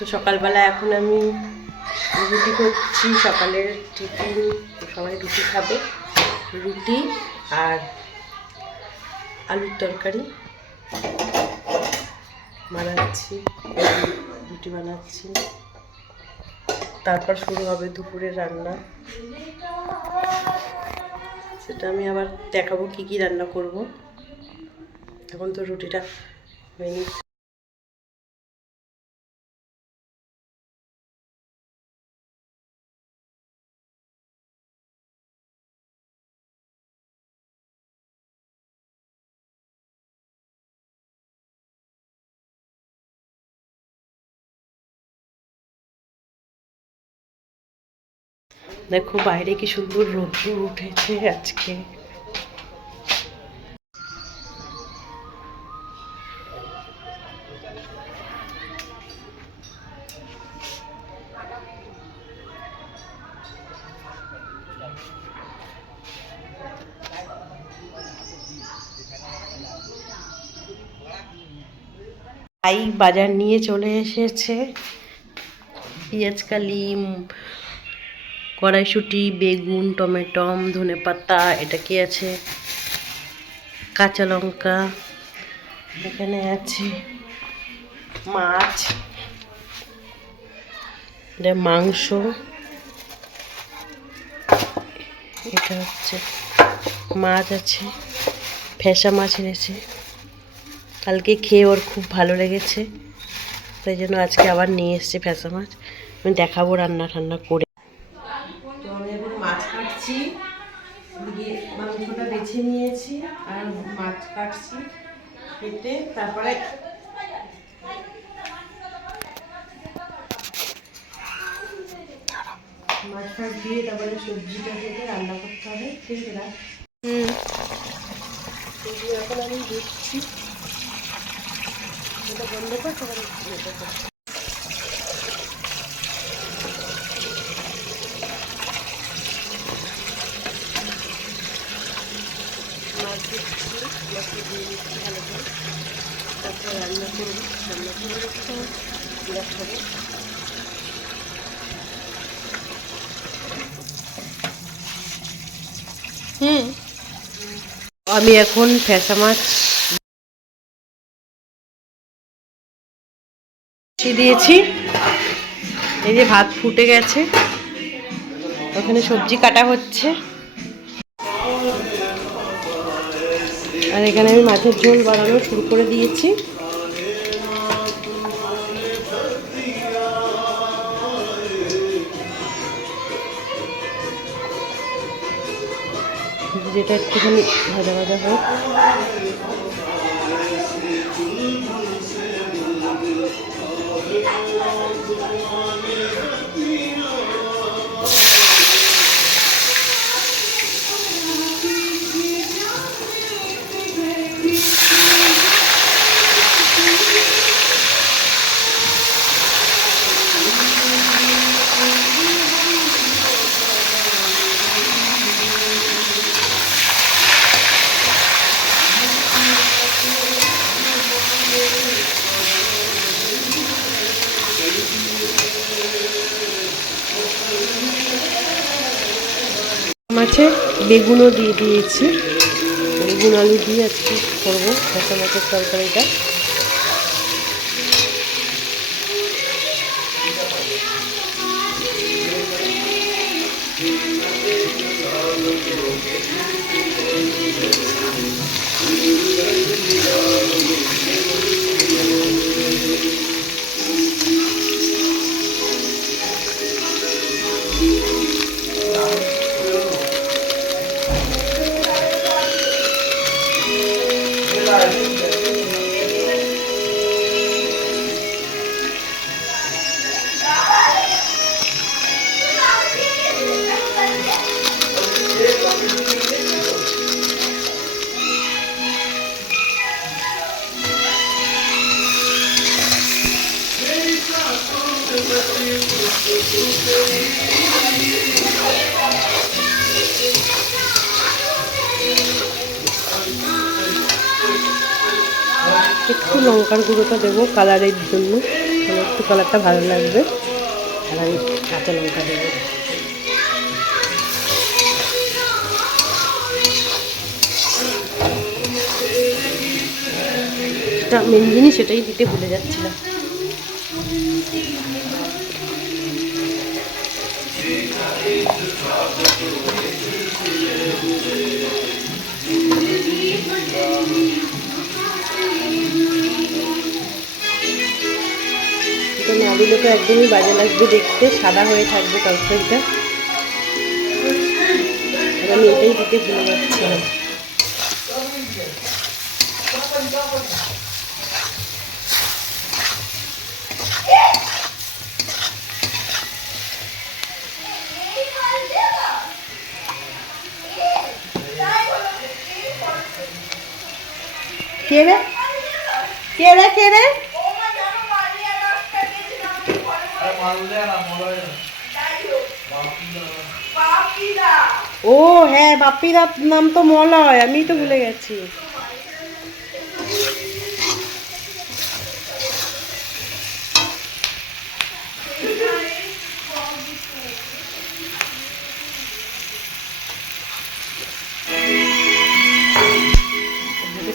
তো সকালবেলা এখন আমি রুটি করছি, সকালের টিফিন। সবাই রুটি খাবে, রুটি আর আলুর তরকারি বানাচ্ছি, রুটি বানাচ্ছি। তারপর শুরু হবে দুপুরের রান্না, সেটা আমি আবার দেখাবো কি কি রান্না করব। এখন তো রুটিটা হয়নি। দেখো বাইরে কি সুন্দর রোদ্দুর উঠেছে আজকে। ভাই বাজার নিয়ে চলে এসেছে, পেঁয়াজ কালি, কড়াইশুঁটি, বেগুন, টমেটো, ধনেপাতা, এটা কি আছে, কাঁচা লঙ্কা, এখানে আছে মাছ, এটা মাংস, এটা হচ্ছে মাছ আছে, ফ্যাসা মাছ এনেছে। কালকে খেয়ে ওর খুব ভালো লেগেছে, তাই জন্য আজকে আবার নিয়ে এসছে ফ্যাসা মাছ। আমি দেখাবো রান্না ঠান্না করে। তো আমি এখন মাছ কাটছি, মাংসটা বেছে নিয়েছি আর মাছ কাটছি, কেটে তারপরে মাছ ফাছ দিয়ে তারপরে সবজিটা কেটে রান্না করতে হবে। ঠিক আছে, এখন আমি দিচ্ছি, এটা বন্ধ কর, তারপরে মাছ দিচ্ছি, মাছটা দিয়ে দিচ্ছি ভালো করে, তারপরে রান্না করবো। রান্না করে রেখে খাবো। আমি এখন ফ্যাসা মাছ দিয়েছি, এই যে ভাত ফুটে গেছে, ওখানে সবজি কাটা হচ্ছে, আর এখানে আমি মাছের ঝোল বানানো শুরু করে দিয়েছি। যেটা একটুখানি ভাজা ভাজা হোক। মাছে বেগুনও দিয়ে দিয়েছি, বেগুন আলু দিয়ে আজকে করবো ফ্যাসা মাছের তরকারিটা। একটু লঙ্কার গুঁড়োটা দেবো কালারের জন্য। একটু কালারটা ভালো লাগবে। আর আমি কাঁচা লঙ্কা দেবো। মেন জিনিস সেটাই দিতে ভুলে যাচ্ছিলাম। না দিলে তো একদমই বাজে লাগবে দেখতে, সাদা হয়ে থাকবে তরকারিটা। আমি এটাই দিতে ভুলে যাচ্ছিলাম। কে রে কে রে কে রে? ও হ্যাঁ, বাপিদার নাম তো মলয়, আমি তো ভুলে গেছি।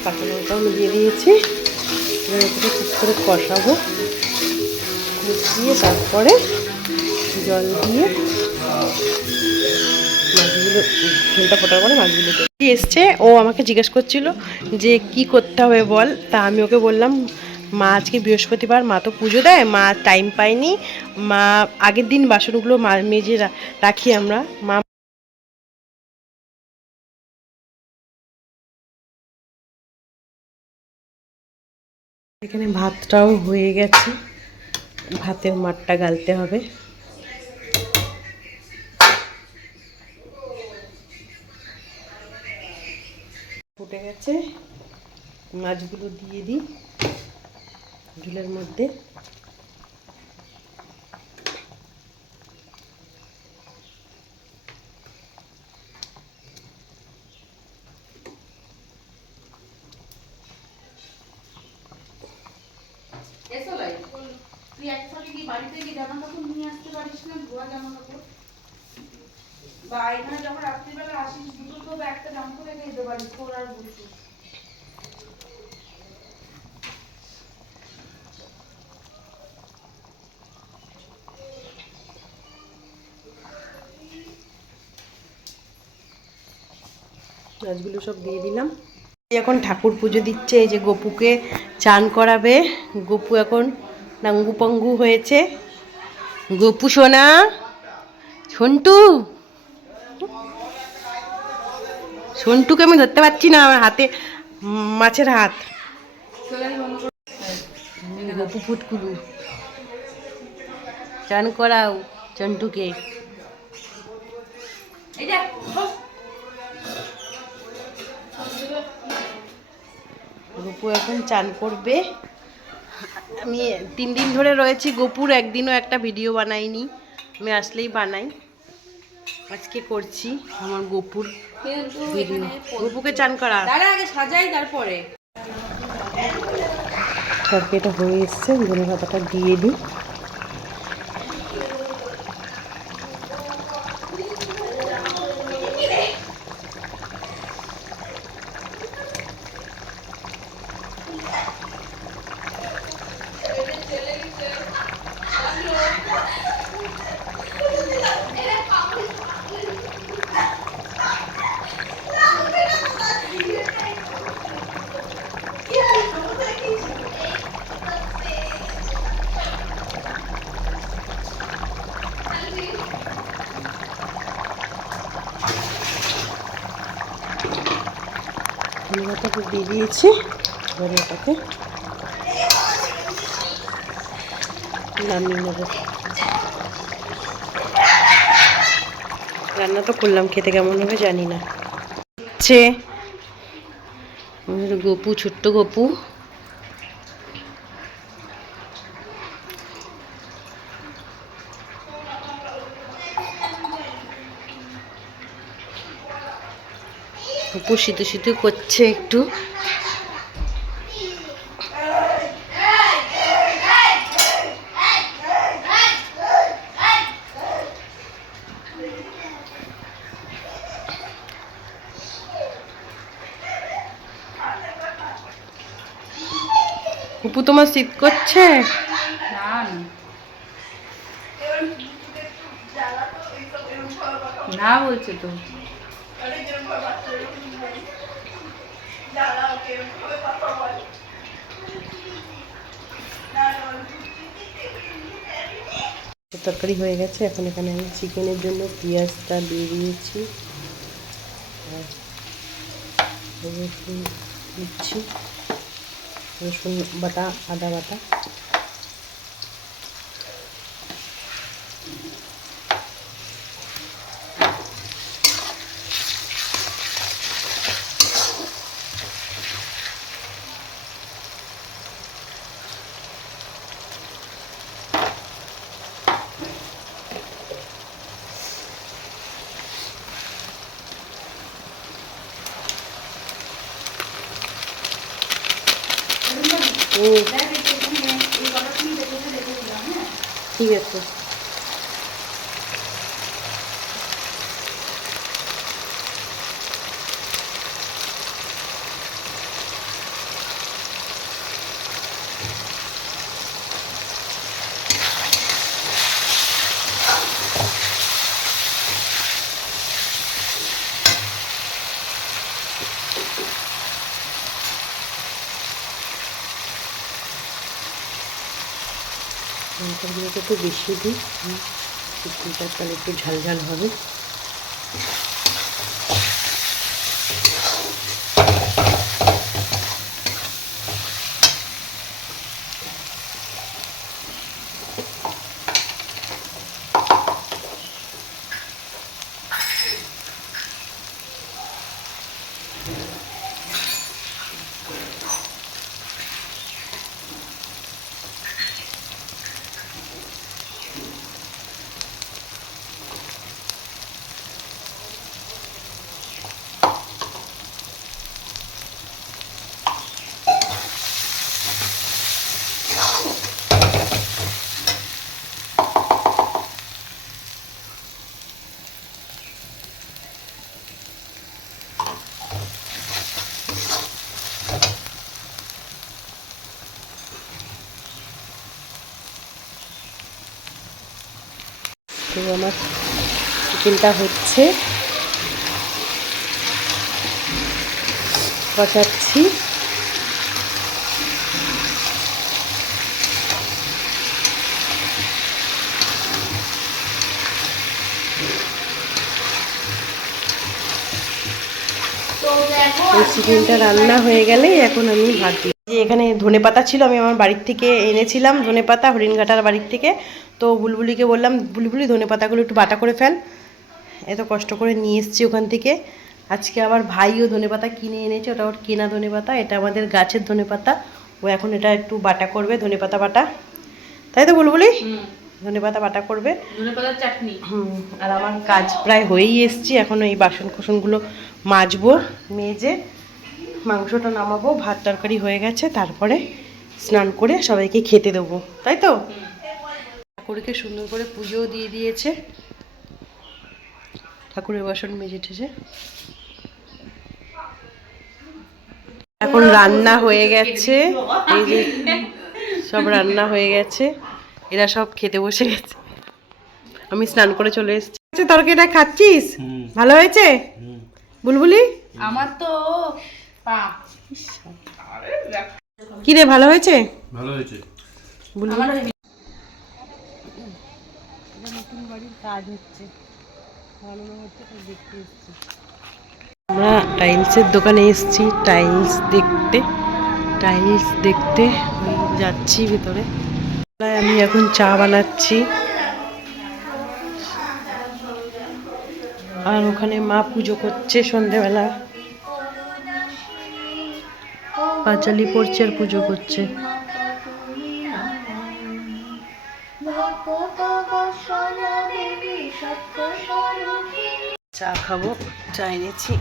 কাঁচা লঙ্কাও দিয়ে দিয়েছি। এটাকে খুব করে কষাবো, কষিয়ে তারপরে জল দিয়ে মাছগুলো ঝোলটা ফোটার পরে মাছগুলো এসছে। ও আমাকে জিজ্ঞেস করছিল যে কি করতে হবে বল। তা আমি ওকে বললাম মা আজকে বৃহস্পতিবার, মা তো পুজো দেয়, মা টাইম পায়নি, মা আগের দিন বাসনগুলো মেজে রাখি আমরা। মা এখানে ভাতটাও হয়ে গেছে, ভাতের মাঠটা গালতে হবে। ফুটে গেছে, মাছগুলো দিয়ে দিই ঝোলের মধ্যে। যখন রাত্রিবেলা আসিস দুটো তো ব্যাগটা জাম করে দিতে পারিস, তোর আর বুঝছিস। মাছগুলো সব দিয়ে দিলাম। এখন ঠাকুর পুজো দিচ্ছে, এই যে গপুকে চান করাবে। গপু এখন নাঙ্গু পাঙ্গু হয়েছে। গপু সোনা, সন্টু, সন্টুকে আমি ধরতে পারছি না, আমার হাতে মাছের হাত। গপু ফুটকুলু, চান করাও চন্টুকে। গপু এখন চান করবে। আমি 3 দিন ধরে রয়েছি, গপুর একদিনও একটা ভিডিও বানাইনি। আমি আসলেই বানাই, আজকে করছি আমার গপুর ভিডিও। গপুকে চান করা, আগে সাজাই তারপরে। তরকারিটা হয়ে এসছে, ধনে পাতাটা দিয়ে দিই। ধনেপাতাটা দিয়ে দিয়েছি, এবার এটাকে নামিয়ে নেব। রান্না তো করলাম, খেতে কেমন হবে জানি না। হচ্ছে গপু, ছোট্ট গপু। গপু শীত শীত করছে একটু। অপু তোমার শীত করছে? না না বলছে তো। তরকারি হয়ে গেছে। এখন এখানে আমি চিকেনের জন্য পেঁয়াজটা দিয়ে দিয়েছি, আর রসুন দিচ্ছি, রসুন বাটা, আদা বাটা। ঠিক আছে। লঙ্কাগুলোকে একটু বেশি দিই, চিকেনটা তাহলে একটু ঝাল ঝাল হবে। তো আমার চিকেনটা হচ্ছে, কষাচ্ছি। এই চিকেনটা রান্না হয়ে গেলেই এখন আমি ভাত দিই। যে এখানে ধনেপাতা ছিল, আমি আমার বাড়ির থেকে এনেছিলাম ধনেপাতা, হরিণঘাটার বাড়ির থেকে। তো বুলবুলিকে বললাম, বুলবুলি ধনেপাতাগুলো একটু বাটা করে ফেল, এত কষ্ট করে নিয়ে এসেছি ওখান থেকে। আজকে আবার ভাইও ধনেপাতা কিনে এনেছে, ওটা ওর কেনা ধনেপাতা, এটা আমাদের গাছের ধনেপাতা। ও এখন এটা একটু বাটা করবে, ধনেপাতা বাটা, তাই তো বুলবুলি? ধনেপাতা বাটা করবে, ধনেপাতার চাটনি। আর আমার কাজ প্রায় হয়েই এসছি। এখন এই বাসন কোসনগুলো মাজবো, মেজে মাংসটা নামাবো, ভাত তরকারি হয়ে গেছে, তারপরে স্নান করে সবাইকে খেতে দেবো, তাই তো? ঠাকুরকে সুন্দর করে পুজোও দিয়ে দিয়েছে, ঠাকুরের বাসন মেজে ঠেজে। এখন রান্না হয়ে গেছে, এই যে সব রান্না হয়ে গেছে, এরা সব খেতে বসে গেছে, আমি স্নান করে চলে এসেছি। তরকারিটা খাচ্ছিস? ভালো হয়েছে বুলবুলি? আমার তো কি রে, ভালো হয়েছে? ভালো হয়েছে। নতুন বাড়ির কাজ হচ্ছে, বানানো হচ্ছে, তাই দেখতে এসেছি। আমরা টাইলসের দোকানে এসেছি টাইলস দেখতে যাচ্ছি ভিতরে। আমি এখন চা বানাচ্ছি, আর ওখানে মা পুজো করছে সন্ধেবেলা, পাঁচালি পড়ছে আর পুজো করছে। চা খাবো, চা এনেছি।